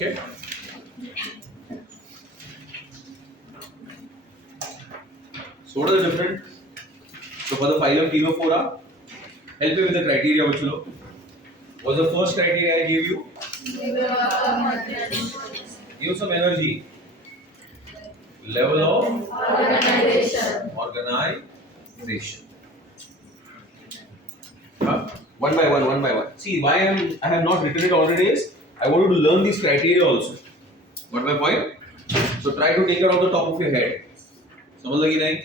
Okay. So what are the different? So for the phylum Ctenophpra, help me with the criteria, bachcho. What's the first criteria I gave you? Give some energy. Level of organization. One by one. See, why I have not written it already is I want you to learn these criteria also. Got my point? So try to take it off the top of your head. समझ लगी नहीं?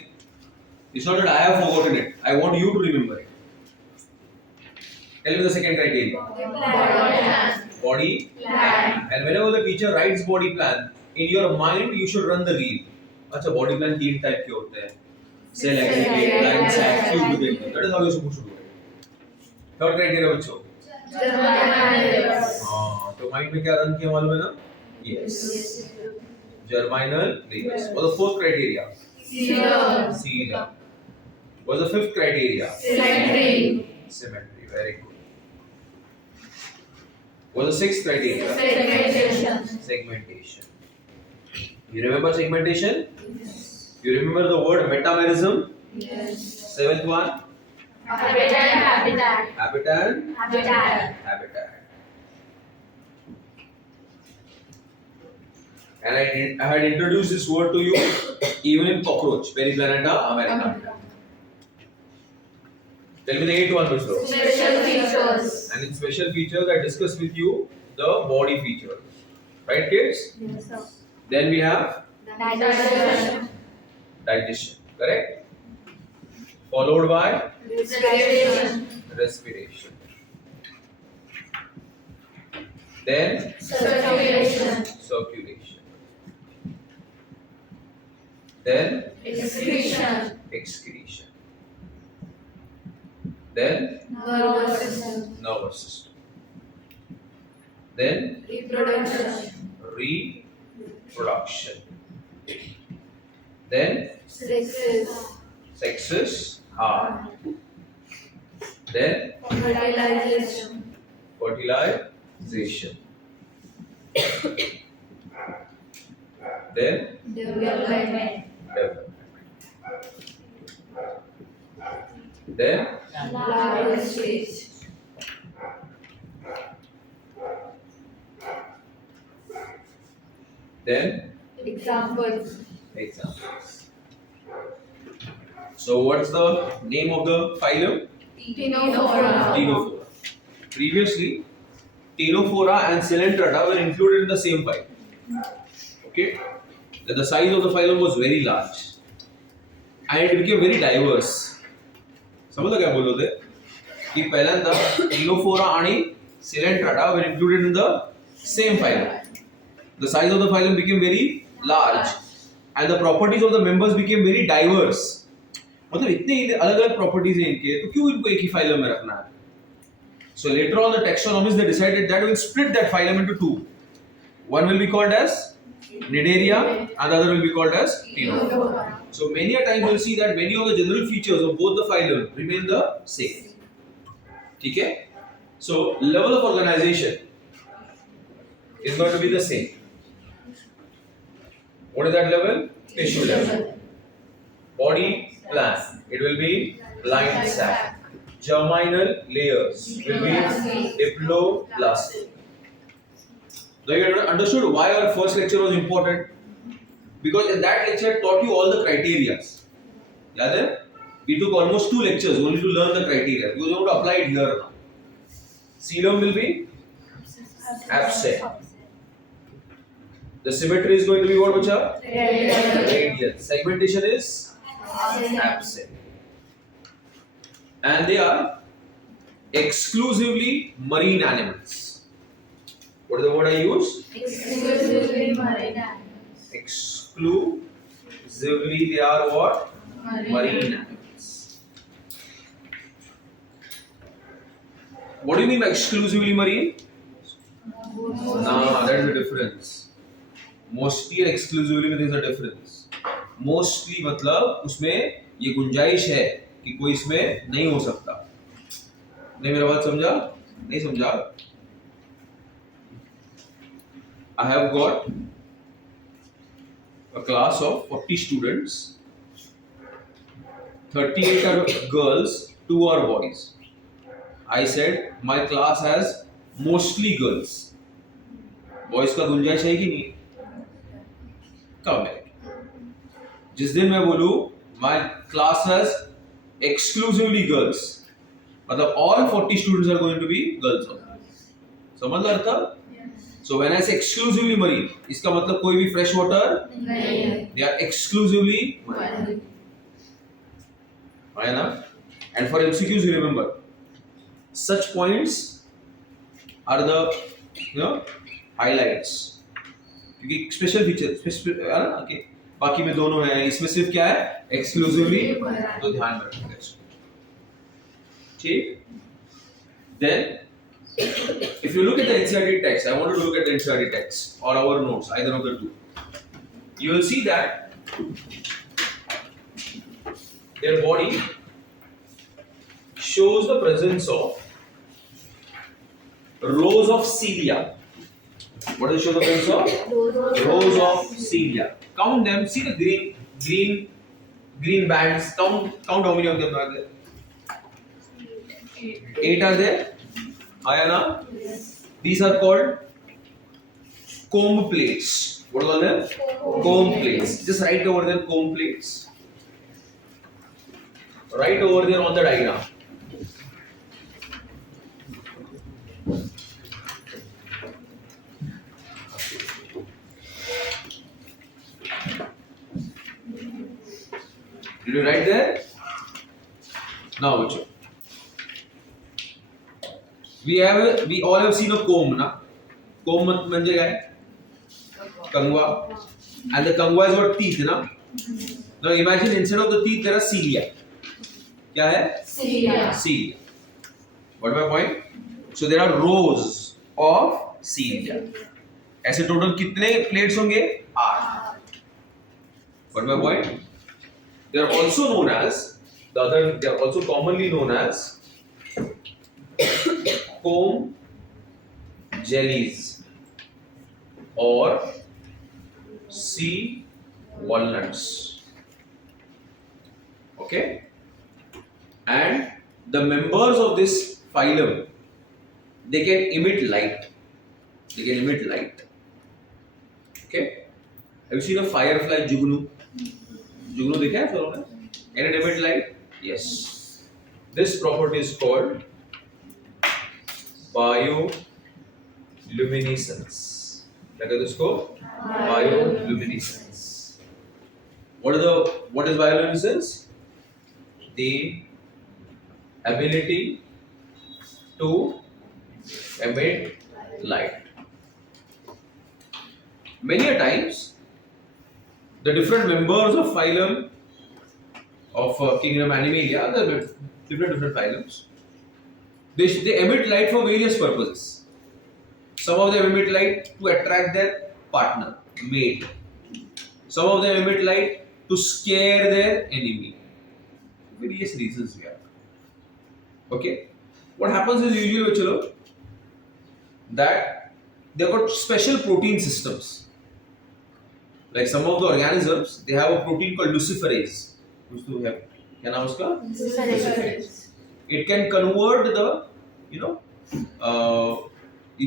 It's not that I have forgotten it. I want you to remember it. Tell me the second criteria. Body plan. And whenever the teacher writes body plan, in your mind you should run the reel. अच्छा body plan तीन type के होते हैं. Cell aggregate, line sac, tube within. That is how you supposed to do it. Third criteria बच्चों. हाँ तो mind में क्या run किया मालूम है ना? Yes. Germinal layers. What's the fourth criteria? Coelom. What's the fifth criteria? Symmetry. Very good. What's the sixth criteria? Segmentation. You remember segmentation? Yes. You remember the word metamerism? Yes. Seventh one? Habitat. And I had introduced this word to you even in cockroach, Periplaneta americana. Tell me the eighth one, Mr. Special features. And in special features, I discussed with you the body features. Right, kids? Yes, sir. Then we have digestion. Correct? Followed by respiration. Then circulation. Then excretion. Then nervous system. Then reproduction. Then sexes, heart. Then fertilization. Then development. Then larval stage. Then examples. So what's the name of the phylum? Ctenophpra. Previously, Ctenophpra and Coelenterata were included in the same phylum. Okay? That the size of the phylum was very large and it became very diverse. समझ क्या बोल रहे थे कि पहिल्यांदा Ctenophpra आणि Coelenterata were included in the same phylum. The size of the phylum became very large and the properties of the members became very diverse. मतलब इतने अलग-अलग properties हैं इनके तो क्यों इनको एक ही phylum में रखना है? So later on the taxonomists they decided that we will split that phylum into two. One will be called as Cnidaria and the other will be called as Ctenophpra. So many a times you will see that many of the general features of both the phylum remain the same. Okay? So level of organization is going to be the same. What is that level? Tissue level. Body plan. It will be line sac. Germinal layers will be diploplastic. So you understood why our first lecture was important? Because in that lecture I taught you all the criteria. Yeah, we took almost 2 lectures only to learn the criteria. You have to apply it here now. Coelom will be absent. The symmetry is going to be what, bacha? Radial. Segmentation is absent. And they are exclusively marine animals. What is the word I use? Exclusively marine animals. Exclusively they are what? Marine animals. What do you mean by exclusively marine? Nah, that is the difference. Mostly and exclusively में there is a difference. Mostly मतलब उसमें ये गुंजाइश है कि कोई इसमें नहीं हो सकता. नहीं मेरा बात समझा? नहीं समझा? I have got a class of 40 students. 38 are girls, 2 are boys. I said my class has mostly girls. Boys का गुंजाइश है कि नहीं? कम है. जिस दिन मैं बोलूँ my class has exclusively girls, मतलब all 40 students are going to be girls only. समझ रहा था? So when I say exclusively marine, इसका मतलब कोई भी fresh water नहीं. They are exclusively marine. है ना? And for MCQs you remember, such points are the highlights. क्योंकि special feature, special है ना कि बाकी में दोनों है, इसमें सिर्फ क्या है? Exclusively. तो ध्यान रखना इसको. ठीक? Then if you look at the NCERT text, I want to look at the NCERT text or our notes, either of the two. You will see that their body shows the presence of rows of cilia. What does it show the presence of? Rows of cilia. Count them. See the green bands. Count how many of them are there? 8 are there. Ayana? Yes. These are called comb plates. What are them? Comb plates. Just write over there comb plates. Right over there on the diagram. Did you write there? Now, which one? We all have seen a comb, na? Comb म्हणजे काय? Kangwa. And the kangwa is what? Teeth, na? Now imagine instead of the teeth there are cilia. क्या है? Cilia. Cilia. What is my point? So there are rows of cilia. ऐसे total कितने plates होंगे? 8. What is my point? They are also known as they are also commonly known as comb jellies or sea walnuts. Okay, and the members of this phylum, they can emit light. They can emit light. Okay, have you seen a firefly jugnu? Jugnu देखा है फिर उन्हें? Can it emit light? Yes. This property is called bioluminescence. क्या कहते हैं इसको? Bioluminescence. What is bioluminescence? The ability to emit light. Many a times, the different members of phylum of kingdom Animalia, the different phylums, they emit light for various purposes. Some of them emit light to attract their partner, mate. Some of them emit light to scare their enemy. Various reasons we have. Okay, what happens is usually that they have got special protein systems. Like some of the organisms, they have a protein called luciferase. Which do we have? क्या नाम उसका? Luciferase. It can convert the, you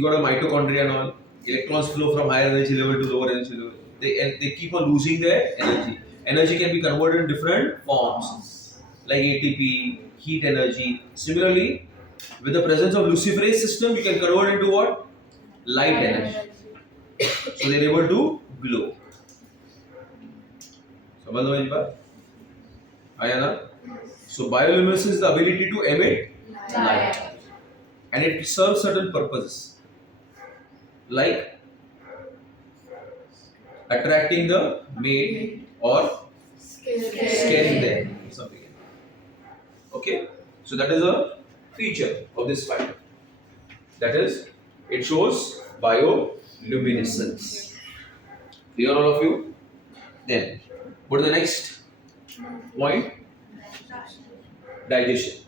got a mitochondria and all. Electrons flow from higher energy level to lower energy level. They keep on losing their energy. Energy can be converted in different forms, like ATP, heat energy. Similarly, with the presence of luciferase system, you can convert into what? Light energy. So they are able to glow. समझ लो मेरी बात? आया ना? So bioluminescence is the ability to emit light, and it serves certain purposes, like attracting the mate or scaring them, something. Okay, so that is a feature of this phylum. That is, it shows bioluminescence. Clear all of you? Then, what is the next point? Digestion.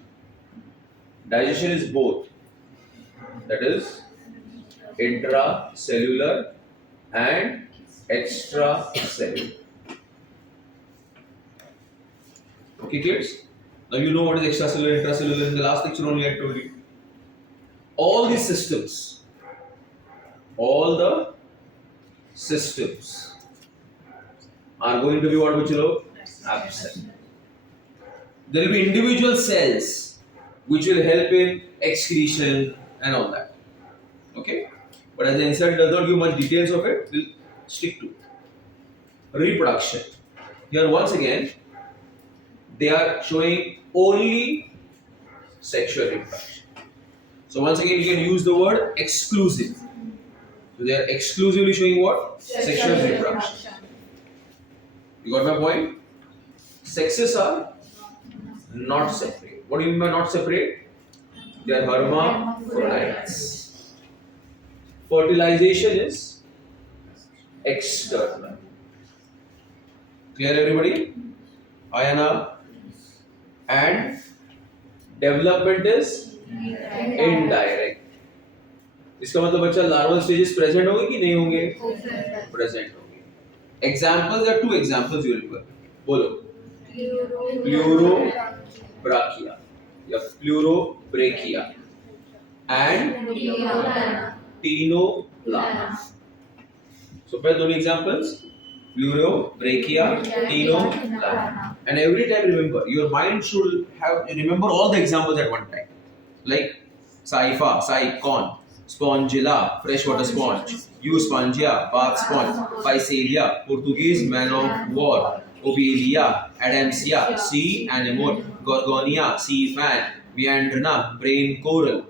Digestion is both. That is intracellular and extracellular. Okay, kids? Now you know what is extracellular, intracellular. In the last lecture only I told you. All these systems, all the systems are going to be what, Buchilo? Absent. There will be individual cells which will help in excretion and all that. Okay? But as the insert does not give much details of it, we'll stick to reproduction. Here once again, they are showing only sexual reproduction. So once again, you can use the word exclusive. So they are exclusively showing what? Sexual reproduction. You got my point? Sexes are not separate. What do you mean by not separate? They are hermaphrodites. Fertilization is external. Clear, everybody? Ayana. And development is indirect. इसका मतलब बच्चा larval stages present होंगे कि नहीं होंगे? Present होंगे. Examples are two examples you remember. बोलो. Pleurobrachia या pleurobrachia and Ctenophpra. So पहले दोनों examples. Pleurobrachia, Ctenophpra. And every time remember, your mind should have remember all the examples at one time. Like Saifa, Saicon, Spongilla, freshwater sponge, Euspongia, bath sponge, Physalia, Portuguese man of war, Obelia, Adamsia, sea anemone, Gorgonia, sea fan, Meandrina, brain coral,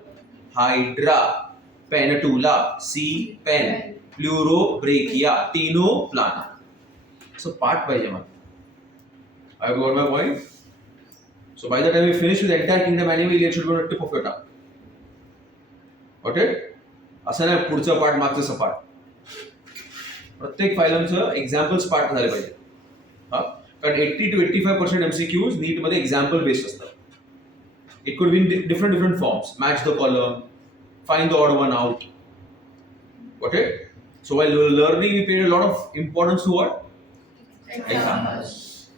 Hydra, Penatula, sea pen, Pleurobrachia, Ctenoplana. So part by Jamal. I got my point. So by the time we finish with the entire kingdom Animalia, it should be on the tip of your tongue. Got it? असं नाही पुढचं part मागचं part. प्रत्येक फायलमचं examples part झाले पाहिजे. हा कारण 80 to 85% MCQs NEET मध्ये एक्झाम्पल बेस्ड असतात. It could be in different forms. Match the column, find the odd one out. Got it? So while learning, we paid a lot of importance to what? Examples.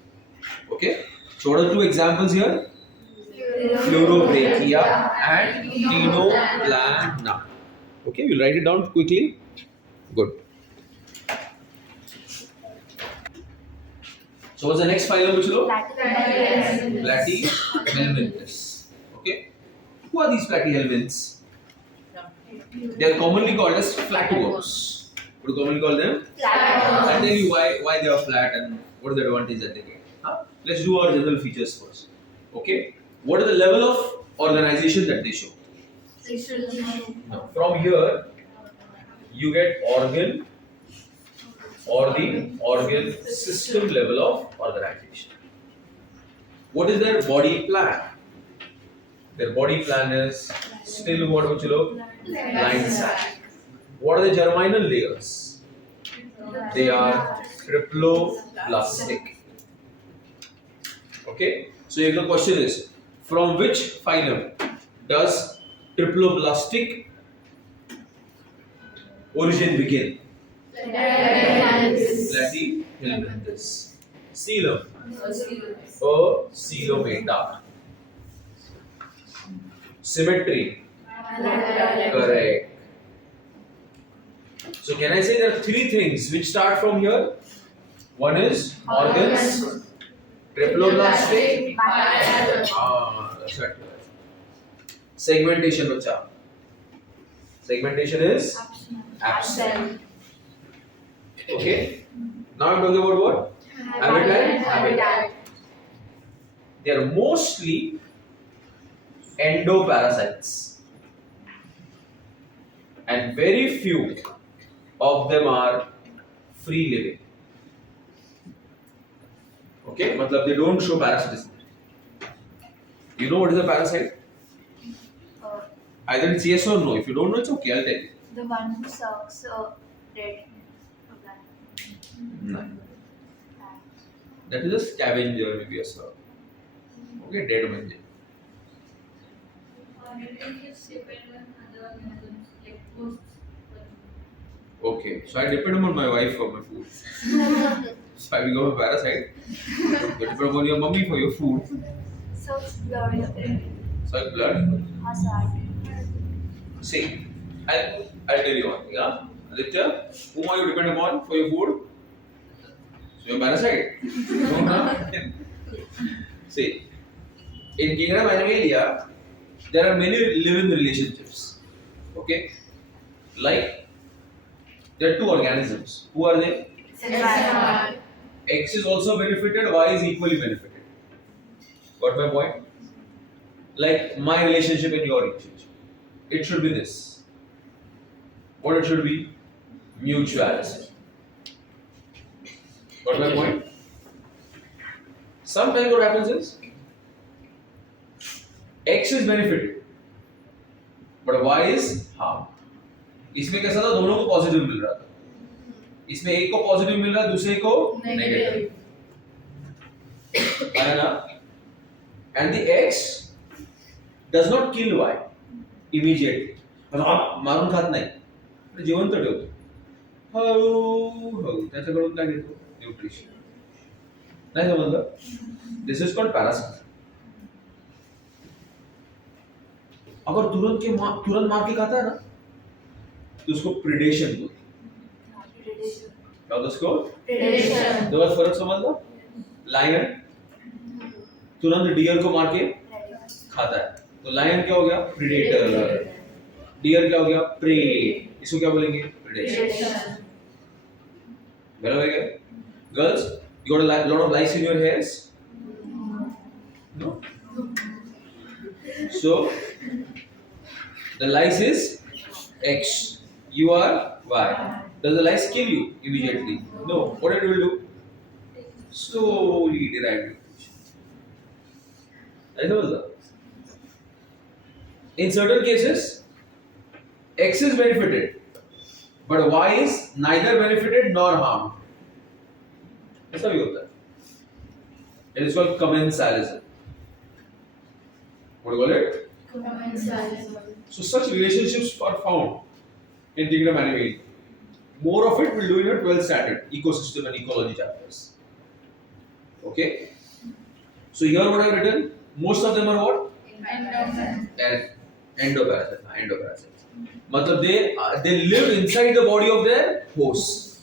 Okay? So what are the two examples here? Pleurobrachia and Ctenoplana. Okay, we'll write it down quickly. Good. So what's the next phylum, Buchilo? Plamnelmentnis. Okay? Who are these platyhelminths? They are commonly called as flatworms. What do you commonly call them? Flatworms. I'll tell you why they are flat and what is the advantage that they get. Huh? Let's do our general features first. Okay? What is the level of organization that they show? Now, from here, you get organ or the organ system level of organization. What is their body plan? Their body plan is still what, Buchilo? Blind sac. What are the germinal layers? They are triploblastic. Okay? So if the question is, from which phylum does triploblastic origin begin? Platyhelminths. Coelom. Coelomata. Symmetry. Correct. So can I say there are three things which start from here? One is organs, triploblastic. That's right. Segmentation, bacha. Segmentation is absent. Okay. Now I'm talking about what? Habitat. They are mostly endoparasites. And very few of them are free living. Okay, matlab they don't show parasitism. You know what is a parasite? Either it's yes or no. If you don't know, it's okay. I'll tell you. The one who sucks dead plant. No. That is a scavenger, maybe a slug. Okay, dead man. Okay, so I depend on my wife for my food. So I become a parasite. You depend on your mummy for your food. So blood is So I blood. hazard. See, I'll tell you one thing, huh? Aditya, whom are you depend upon for your food? So you're a parasite. No, no. See, in kingdom Animalia, there are many live-in relationships. Okay, like there are two organisms. Who are they? Environment. X is also benefited. Y is equally benefited. Got my point? Like my relationship and your relationship. It should be this. What it should be? Mutuality. Got my point? Sometimes what happens is X is benefited, but Y is harm. इसमें कैसा था? दोनों को positive मिल रहा था. इसमें एक को पॉजिटिव मिल रहा है, दूसरे को नेगेटिव. है ना? And the X does not kill Y immediately. मारून खात नाही. जिवंत ठेवतो. हळू त्याच्याकडून काय घेतो? न्यूट्रिशन. नहीं समझ? This is called parasite. अगर तुरंत मार के खाता है ना, तो उसको प्रेडेशन बोलते हैं. क्या होता है उसको? Predation. दो बार फर्क समझ लो. लायन तुरंत डियर को मार के खाता है, तो लायन क्या हो गया? प्रेडेटर. डियर क्या हो गया? प्रे. इसको क्या बोलेंगे? प्रेडेशन. बराबर है? Girls, you got a lot of lice in your hairs? No. So the lice is X. You are Y. Does the lice kill you immediately? No. What it will do? Slowly derive nutrition. I know that. In certain cases, X is benefited, but Y is neither benefited nor harmed. ऐसा भी होता है. It is called commensalism. What do you call it? So such relationships are found in kingdom Animalia. More of it we'll do in your 12th standard ecosystem and ecology chapters. Okay. So here what I have written, most of them are what? Endoparasites. मतलब they live inside the body of their host.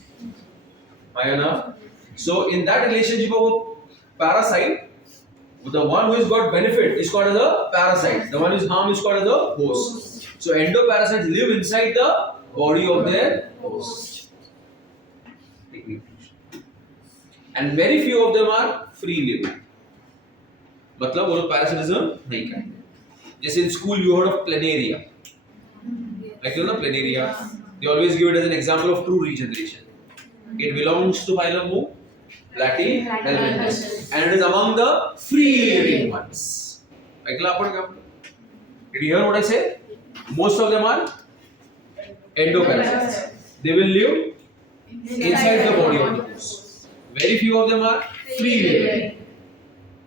Right enough? So in that relationship of a parasite, the one who has got benefit is called as a parasite. The one who is harmed is called as a host. So endoparasites live inside the body of their host. And very few of them are free living. मतलब वो लोग parasitism नहीं करते. जैसे in school you heard of planaria. Like you know planaria. They always give it as an example of true regeneration. It belongs to phylum who? Plamnelmentnis, and it is among the free living ones. Did you hear what I said? Most of them are endoparasites. They will live inside the body of the host. Very few of them are free living.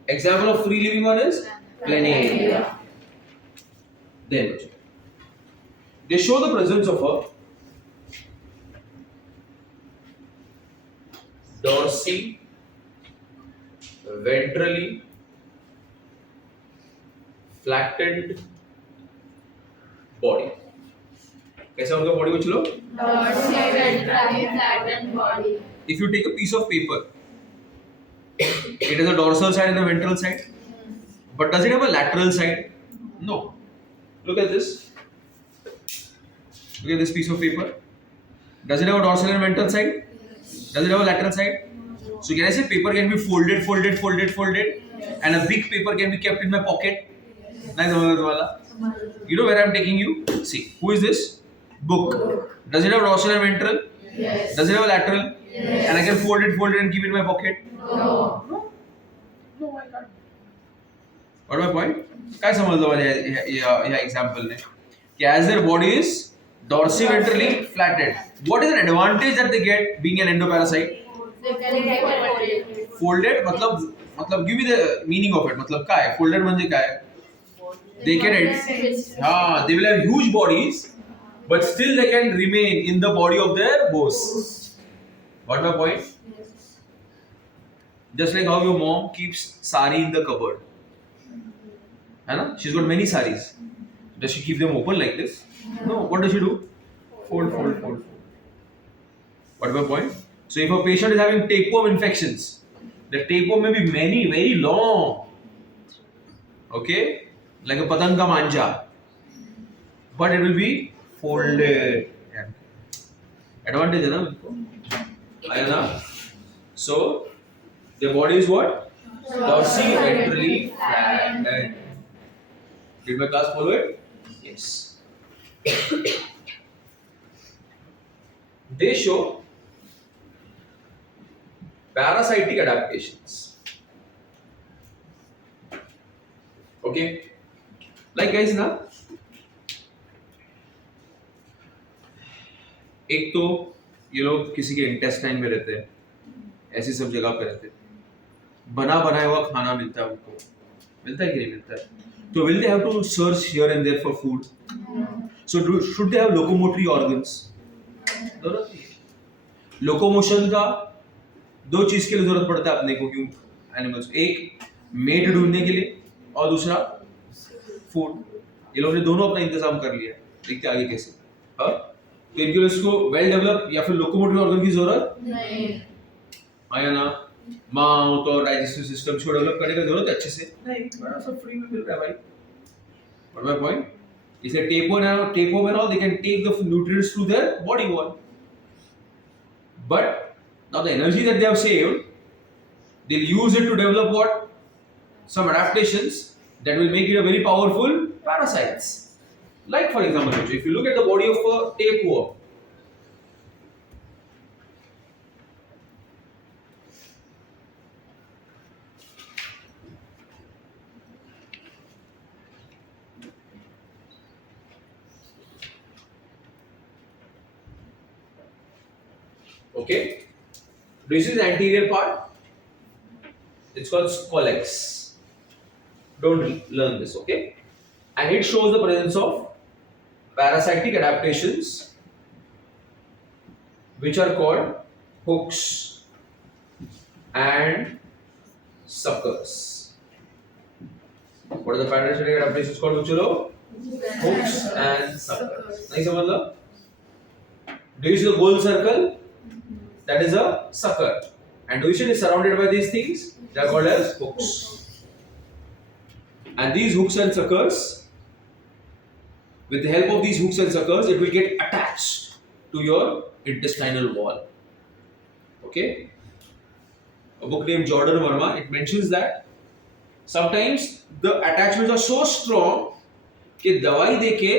Example of free living one is planaria. Then they show the presence of a ventrally flattened body. कैसा उनका body बच्चों लोग? Ventrally flattened body. If you take a piece of paper, it has a dorsal side and a ventral side. But does it have a lateral side? No. Look at this. Look at this piece of paper. Does it have a dorsal and ventral side? Does it have a lateral side? So can I say paper can be folded, and a big paper can be kept in my pocket? You know where I am taking you? See, who is this? Book. Does it have dorsal and ventral? Yes. Does it have a lateral? Yes. And I can fold it and keep it in my pocket? No. No, I can't. What my point? काय समझ लो ये example ने? कि as their body is dorsiventrally flattened, what is an advantage that they get being an endoparasite? Folded मतलब give me the meaning of it. मतलब क्या है? Folded म्हणजे क्या है? They can they will have huge bodies, but still they can remain in the body of their host. Got my point? Yes. Just like how your mom keeps sari in the cupboard. She's got many saris. Does she keep them open like this? No. What does she do? Fold, fold, fold, fold. What my point? So if a patient is having tapeworm infections, the tapeworm may be very long. Okay? Like a patang ka manja. But it will be folded. Advantage है ना उनको? आया ना? So their body is what? Dorsi-ventrally flattened. Did my class follow it? Yes. They show parasitic adaptations. Okay? Like guys ना, एक तो ये लोग किसी के इंटेस्टाइन में रहते हैं, ऐसी सब जगह पे रहते हैं, बना बनाया हुआ खाना मिलता है उनको, मिलता है कि नहीं मिलता है? तो will they have to search here and there for food? So should they have locomotory organs? जरूरत नहीं है। लोकोमोशन का दो चीज के लिए जरूरत पड़ता है अपने को, क्यों एनिमल्स, एक मेट ढूंढने के लिए और दूसरा फूड। ये लोगों ने दोनों अपना इंतजाम कर लिया, देखते आगे कैसे। हाँ, तो इनके लिए इसको वेल डेवलप या फिर लोकोमोटरी ऑर्गन की जरूरत नहीं है ना। माउथ और डाइजेस्टिव सिस्टम को डेवलप करने की जरूरत है अच्छे से नहीं, बड़ा सब फ्री में मिल रहा है भाई। What my point? इसलिए tapeworm and all, they can take the nutrients through their body wall, but now the energy that they have saved, they'll use it to develop what? Some adaptations that will make it a very powerful parasites. Like for example, if you look at the body of a tapeworm, okay, this is the anterior part. It's called scolex. Don't learn this, okay? And it shows the presence of parasitic adaptations, which are called hooks and suckers. What are the parasitic adaptations called? Chalo? Hooks and suckers. Nahi samajh? Do you see the gold circle? That is a sucker. And do you see it is surrounded by these things? They are called as hooks. And these hooks and suckers, with the help of these hooks and suckers, it will get attached to your intestinal wall. Okay? A book named Jordan Verma, it mentions that sometimes the attachments are so strong कि दवाई देके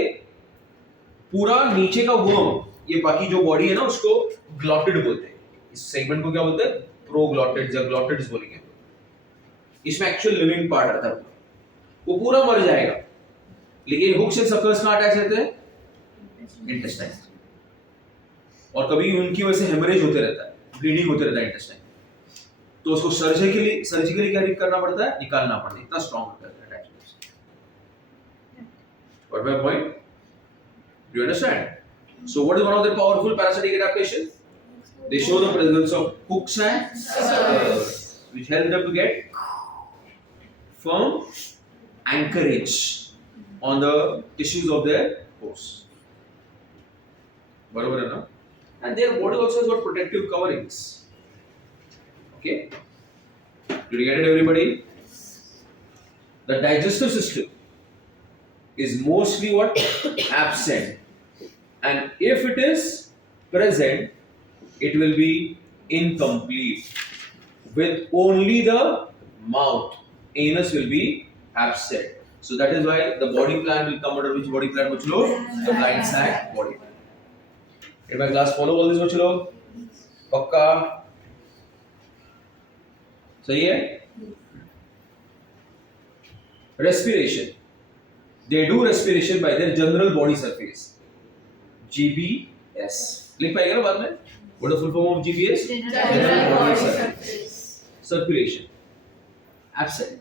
पूरा नीचे का worm, ये बाकी जो body है ना, उसको ग्लॉटिड बोलते हैं। इस सेगमेंट को क्या बोलते हैं? प्रोग्लॉटिड्स या ग्लॉटिड्स बोलेंगे। इसमें एक्चुअल लिविंग पार्ट रहता है, वो पूरा मर जाएगा, लेकिन हुक्स एंड सर्कल्स कहाँ अटैच रहते हैं? इंटेस्टाइन। और कभी उनकी वजह से हेमरेज होते रहता है, ब्लीडिंग होते रहता है इंटेस्टाइन, तो उसको सर्जिकली क्या करना पड़ता है? निकालना पड़ता है, इतना स्ट्रॉन्ग होता है attachment. What my point? Do you understand? So what is one of the powerful parasitic adaptations? They show the presence of hooks and suckers, which help them to get firm anchorage on the tissues of their host. बराबर है ना? And their body also has got protective coverings. Okay? Did you get it, everybody? The digestive system is mostly what? Absent. And if it is present, it will be incomplete. With only the mouth, anus will be absent. So that is why the body plan will come under which body plan, bachlo? The blind sac body plan. Did my class follow all this, bachlo? Pakka? सही है? Respiration. They do respiration by their general body surface. GBS. लिख पाएगा ना बाद में? What is the full form of GBS? General body surface. Circulation. Absent.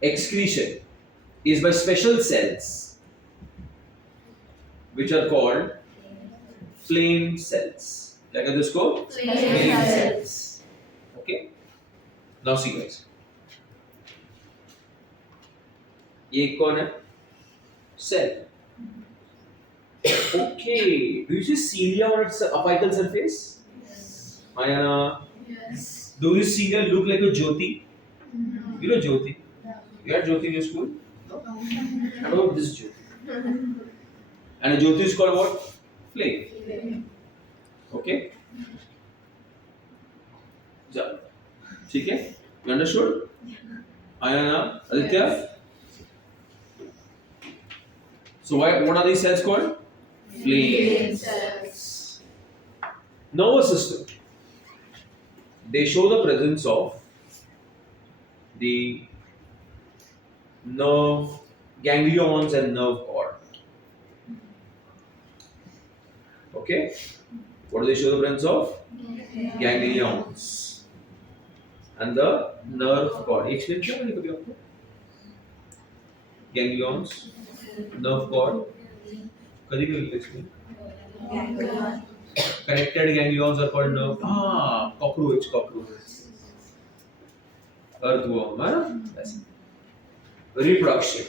Excretion is by special cells which are called flame cells. क्या कहते हैं इसको? Flame cells. Okay. Now see guys. ये कौन है? Cell. Okay. Do you see cilia on its apical surface? Yes. Ayana. Yes. Do you see cilia look like a jyoti? No. You know jyoti? You had jyoti in your school? No. What about this jyoti? And a jyoti is called what? Flame. Okay. चलो ठीक है? You understood? Ayana, Aditya. So what are these cells called? Flame cells. Nervous system. They show the presence of the nerve ganglions and nerve cord. Okay? What do they show the presence of? Ganglions and the nerve cord. Explain क्या मैंने कभी आपको? Ganglions, nerve cord. कभी भी explain. Connected ganglions are called nerve. Cockroach. Earthworm, है ना? Reproduction.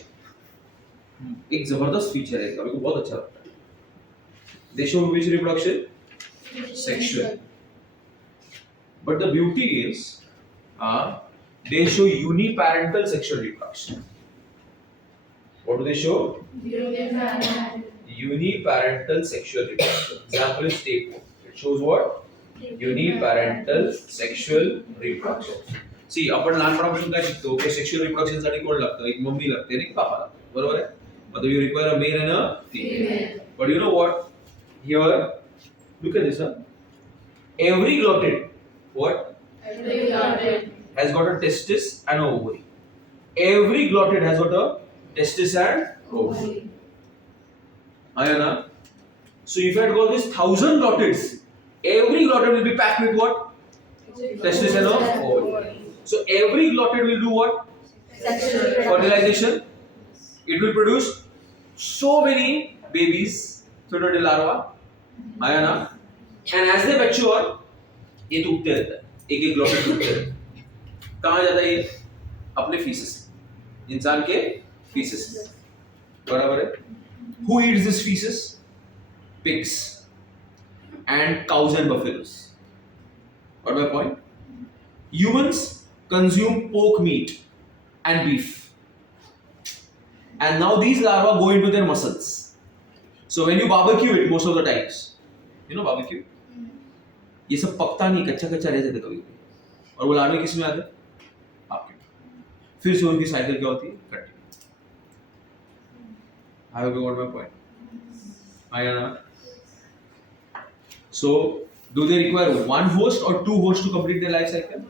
एक जबरदस्त फीचर है, मेरे को बहुत अच्छा लगता है. They show which reproduction? Sexual. But the beauty is, they show uniparental sexual reproduction. What do they show? Uniparental sexual reproduction. Example is tapeworm. It shows what? Uniparental sexual reproduction. See, आपण लहानपणापासून काय शिकतो की sexual reproduction साठी कोण लागतं? एक mummy लागते आणि पापा लागतं. बरोबर आहे? मतलब you require a male and a female. But you know what? Here, look at this. Every glottid, what? Every glottid has got a testis and an ovary. Every glottid has got a testis and ovary. Ayana. So if I had got these 1,000 glottids, every glottid will be packed with what? Testis and ovary. So every glottid will do what? Fertilization. It will produce so many babies, fertile larvae. Ayana. And as they mature, ये टूटते रहता है. एक ग्लोटिड टूटते रहता है. कहाँ जाता है ये? अपने फीसेस. इंसान के फीसेस. बराबर है? Who eats this feces? Pigs and cows and buffaloes. What my point? Humans consume pork meat and beef, and now these larvae go into their muscles. So when you barbecue it, most of the times, you know barbecue, ये सब पकता नहीं, कच्चा कच्चा रह जाता कभी. और वो लार्वे किस में आते हैं? आपके. फिर से उनकी साइकिल क्या होती है? Cut. I hope you got my point. Ayana. So, do they require one host or two hosts to complete their life cycle?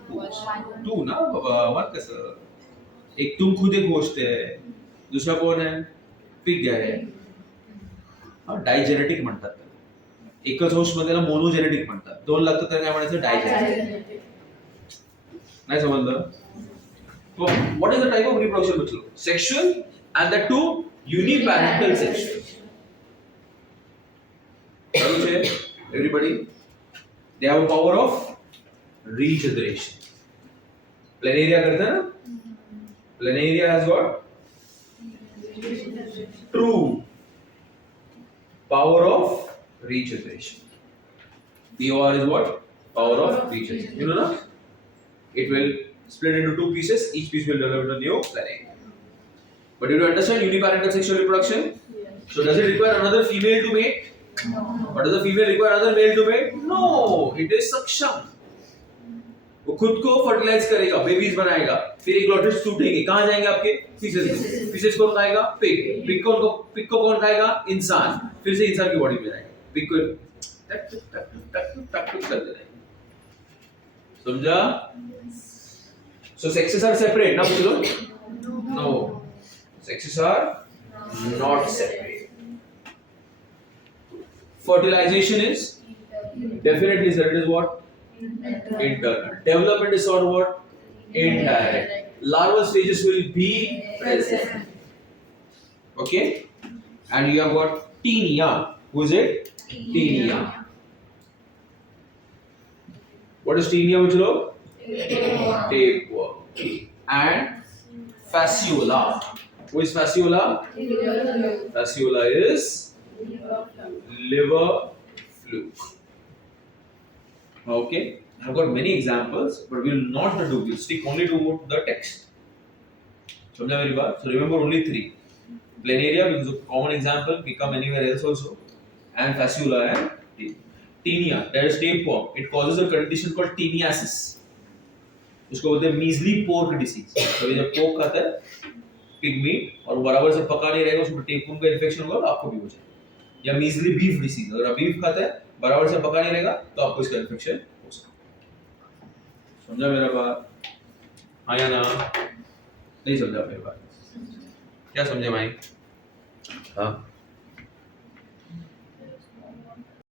Two ना, मत कैसा? एक तुम खुद एक होस्ट है, दूसरा कौन है? पिग है. हाँ, डायजेनेटिक म्हणतात. एकच होस्ट मध्ये ना मोनोजेनेटिक म्हणतात. दोन लागतं तर काय म्हणायचं? डायजेनेटिक. नाही समजलं? So, what is the type of reproduction बच्चों? Sexual and the two uniparental sexual. Everybody, they have a power of regeneration. Planaria करता है ना? Planaria has what? True power of regeneration. POR is what? Power of regeneration. You know na? It will split into two pieces. Each piece will develop into a new planaria. But do you understand uniparental sexual reproduction? Yes. So does it require another female to mate? No. But does the female require another male to mate? No. It is सक्षम. वो खुद को fertilise करेगा, babies बनाएगा, फिर एक ग्लोटिड्स टूटेंगे. कहाँ जाएंगे आपके? फीसेस में. फीसेस कौन खाएगा? पिग. पिग को कौन खाएगा? इंसान. फिर से इंसान की बॉडी में जाएगा. पिग को टक कर देना. समझा? So sexes are separate, ना पूछो? No. Sexes are not separate. Fertilization is definitely sir. It is what? Internal. Development is sort of what? Indirect. Larval stages will be present. Okay? And you have got Tinea. Who is it? Tinea. What is tinea, bachlo? Tapeworm. And fasciola. Who is fasciola? Fasciola is liver fluke. Okay, I've got many examples, but we will not do. We'll stick only to the text. समझा मेरी बात? So remember only three. Planaria because of common example may come anywhere else also, and fasciola and tinea. That is tapeworm. It causes a condition called teniasis. उसको बोलते हैं measly pork disease. तो जब pork खाता है pig meat और बराबर से पका नहीं रहेगा उसमें tapeworm का infection होगा तो आपको भी हो जाएगा. या measly beef disease. अगर आप beef खाता है बराबर से पका नहीं रहेगा तो आपको इसका infection हो सकता है. समझा मेरा बात? हाँ या ना? नहीं समझा मेरी बात? क्या समझे भाई? हाँ